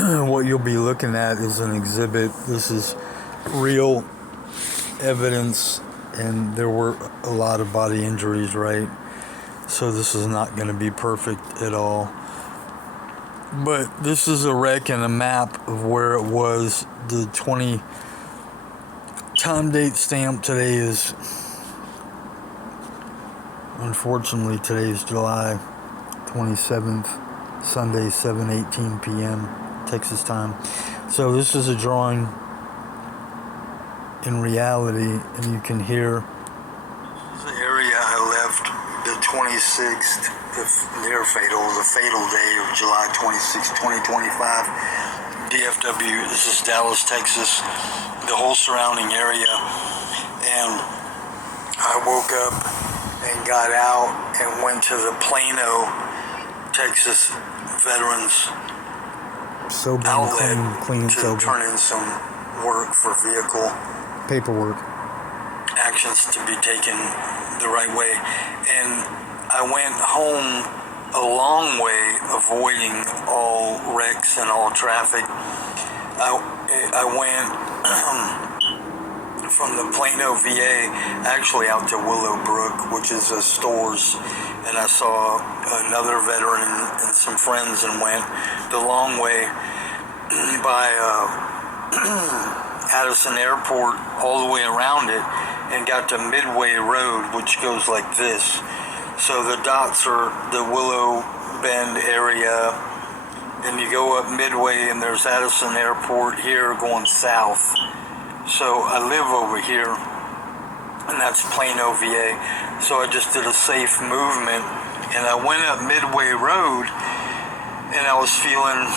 what you'll be looking at is an exhibit. This is real evidence, and there were a lot of body injuries, right? So this is not going to be perfect at all. But this is a wreck and a map of where it was. The 20 time date stamp today is, unfortunately, today is July 27th, Sunday, 7:18 p.m. Texas time. So this is a drawing in reality, and you can hear the area I left the 26th, the fatal day of July 26, 2025. DFW, this is Dallas, Texas, the whole surrounding area. And I woke up and got out and went to the Plano, Texas Veterans outlet to turn in some work for vehicle paperwork actions to be taken the right way. And I went home a long way, avoiding all wrecks and all traffic. I went from the Plano VA actually out to Willowbrook, which is a stores, and I saw another veteran and some friends, and went the long way by Addison Airport all the way around it, and got to Midway Road, which goes like this. So the dots are the Willow Bend area, and you go up Midway, and there's Addison Airport here going south. So I live over here, and that's Plano, VA. So I just did a safe movement, and I went up Midway Road, and I was feeling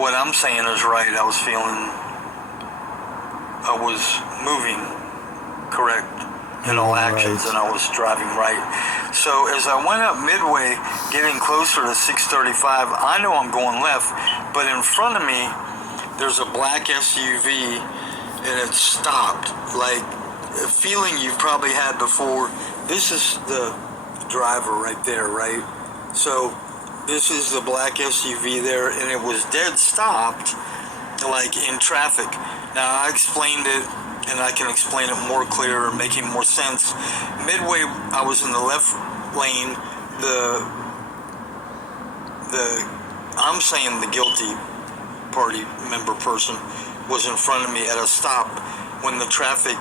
what I'm saying is right. I was feeling I was moving correct in all actions, and I was driving right. So as I went up Midway, getting closer to 635, I know I'm going left, but in front of me, there's a black SUV, and it stopped. Like a feeling you've probably had before. This is the driver right there, right? So this is the black SUV there, and it was dead stopped, like in traffic. Now I explained it, and I can explain it more clear, making more sense. Midway, I was in the left lane. I'm saying the guilty party member person was in front of me at a stop when the traffic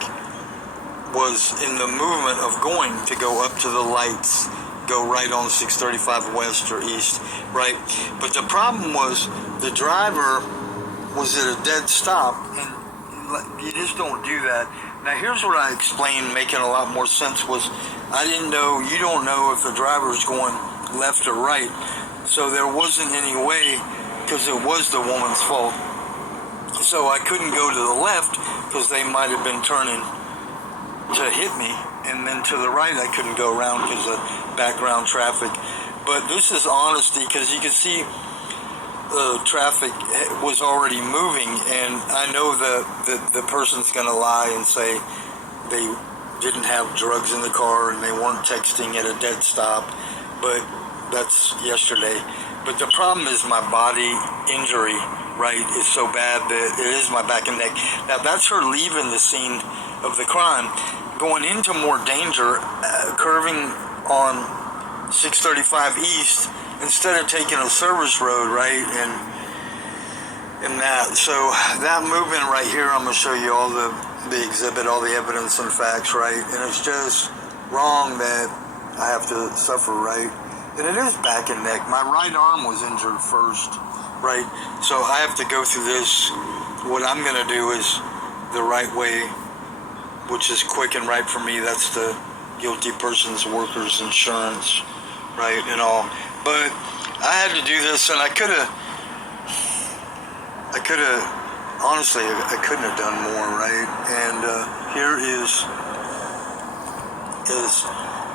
was in the movement of going to go up to the lights, go right on 635 west or east, right? But the problem was the driver was at a dead stop, and you just don't do that. Now here's what I explained, making a lot more sense, was I didn't know, you don't know if the driver's going left or right, so there wasn't any way, because it was the woman's fault. So I couldn't go to the left because they might have been turning to hit me, and then to the right I couldn't go around because of background traffic. But this is honesty, because you can see traffic was already moving, and I know the person's going to lie and say they didn't have drugs in the car and they weren't texting at a dead stop, but that's yesterday. But the problem is my body injury, right, is so bad that it is my back and neck. Now that's her leaving the scene of the crime, going into more danger, curving on 635 East instead of taking a service road, right, and that. So that movement right here, I'm going to show you all the exhibit, all the evidence and facts, right, and it's just wrong that I have to suffer, right, and it is back and neck. My right arm was injured first, right, so I have to go through this. What I'm going to do is the right way, which is quick and right for me. That's the guilty person's workers insurance, right, and all. But I had to do this, and I could have, honestly, I couldn't have done more, right? And here is as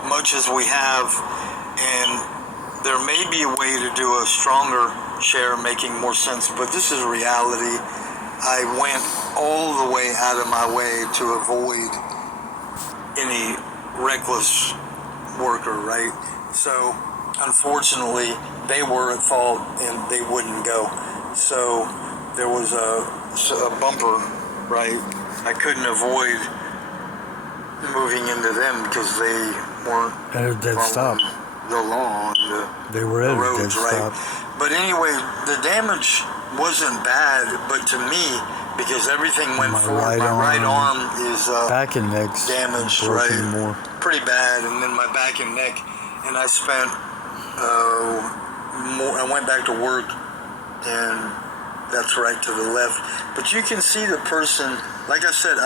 much as we have, and there may be a way to do a stronger share, making more sense, but this is reality. I went all the way out of my way to avoid any reckless worker, right? So unfortunately, they were at fault and they wouldn't go. So there was a bumper, right? I couldn't avoid moving into them because they weren't at a dead stop. The law on they were at the a roads, dead right? stop. But anyway, the damage wasn't bad, but to me, because everything went forward, my right arm is back and neck's damaged, right? More. Pretty bad, and then my back and neck, and I spent more. I went back to work, and that's right to the left. But you can see the person. Like I said,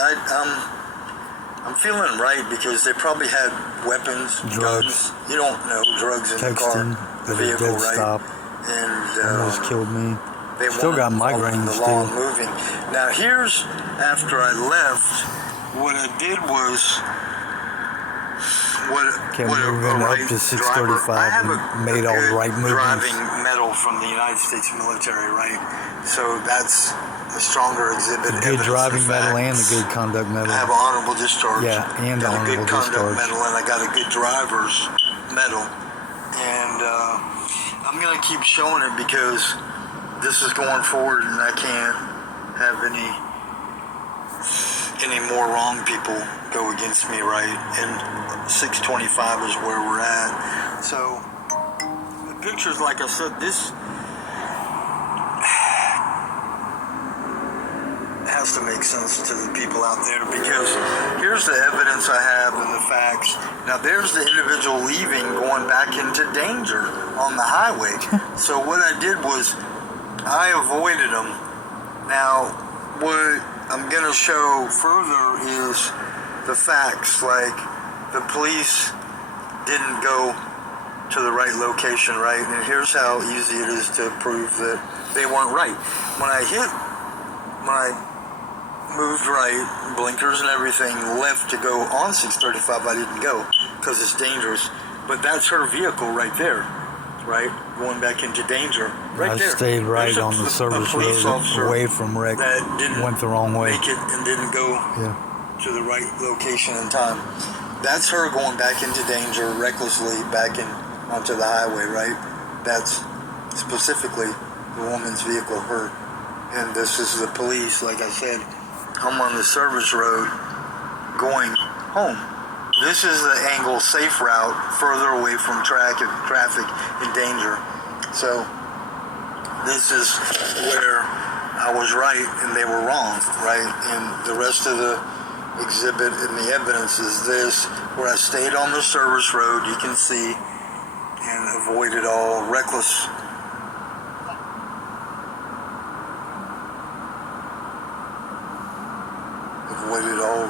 I'm feeling right because they probably had weapons, guns. You don't know, drugs in Texting, the vehicle, right? Stop. And almost killed me. They still got migraines the law moving. Now here's after I left. What I did was moving up to 635 and made all the right movements. Driving medal from the United States military, right? So that's a stronger exhibit. The good driving medal and the good conduct medal. I have an honorable discharge. Yeah, and got honorable a good conduct discharge. medal, and I got a good driver's medal. And I'm gonna keep showing it because this is going forward, and I can't have any more wrong people go against me, right? And 625 is where we're at. So the pictures, like I said, this has to make sense to the people out there because here's the evidence I have and the facts. Now there's the individual leaving, going back into danger on the highway. So what I did was I avoided them. Now what I'm going to show further is the facts, like the police didn't go to the right location, right? And here's how easy it is to prove that they weren't right. When I moved right, blinkers and everything, left to go on 635, I didn't go because it's dangerous. But that's her vehicle right there, right? Going back into danger, right there. I stayed right on the service road, away from wreck. That didn't went the wrong way. Make it and didn't go to the right location in time. That's her going back into danger recklessly back in onto the highway, right? That's specifically the woman's vehicle, her. And this is the police, like I said. I'm on the service road going home. This is the angle safe route further away from traffic and danger. So this is where I was right and they were wrong, right? And the rest of the exhibit and the evidence is this, where I stayed on the service road, you can see, and avoided all reckless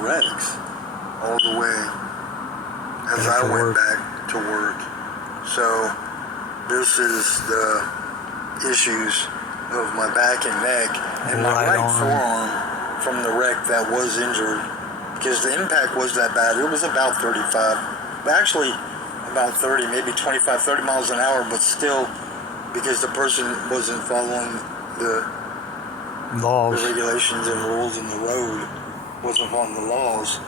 wrecks all the way as I went back to work. So this is the issues of my back and neck and my right forearm from the wreck that was injured, because the impact was that bad. It was about 35, actually about 30, maybe 25, 30 miles an hour, but still, because the person wasn't following the laws, the regulations and rules in the road, wasn't on the laws,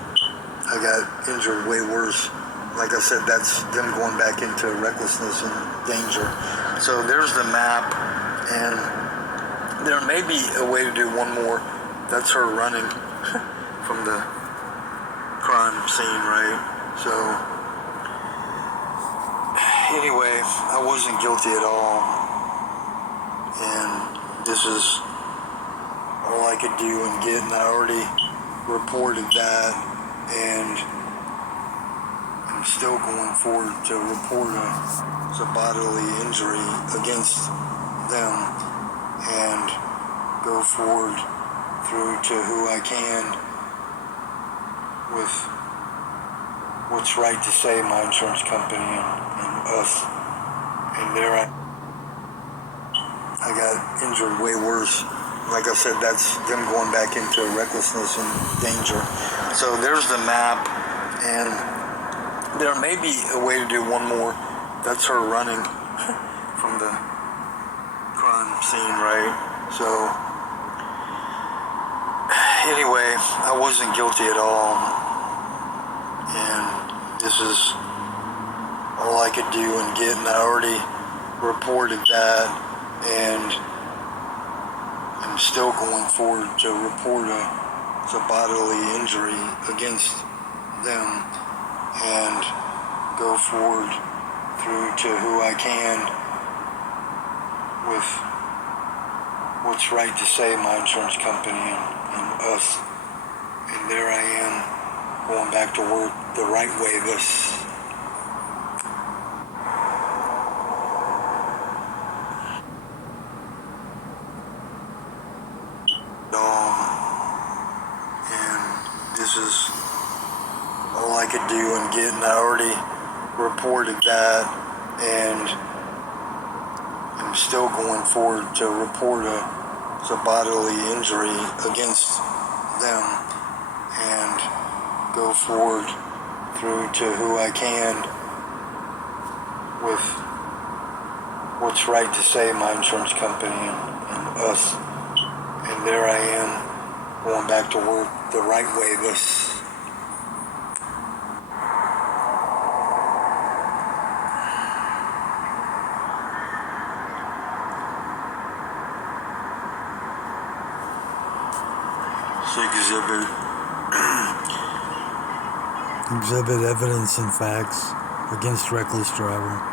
I got injured way worse. Like I said, that's them going back into recklessness and danger. So there's the map, and there may be a way to do one more. That's her running from the crime scene, right? So anyway, I wasn't guilty at all, and this is all I could do and get, and I already reported that, and I'm still going forward to report a bodily injury against them and go forward through to who I can with what's right to say, my insurance company and us. And there I got injured way worse. Like I said, that's them going back into recklessness and danger. So there's the map, and there may be a way to do one more. That's her running from the crime scene, right? So anyway, I wasn't guilty at all, and this is all all I could do and get, and I already reported that, and I'm still going forward to report a bodily injury against them and go forward through to who I can with what's right to say, my insurance company and us. And there I am, going back to work the right way this. And this is all I could do and get, and I already reported that, and I'm still going forward to report a bodily injury against them and go forward through to who I can with what's right to say, my insurance company and us. And there I am, going back to work the right way this. Exhibit evidence and facts against reckless driver.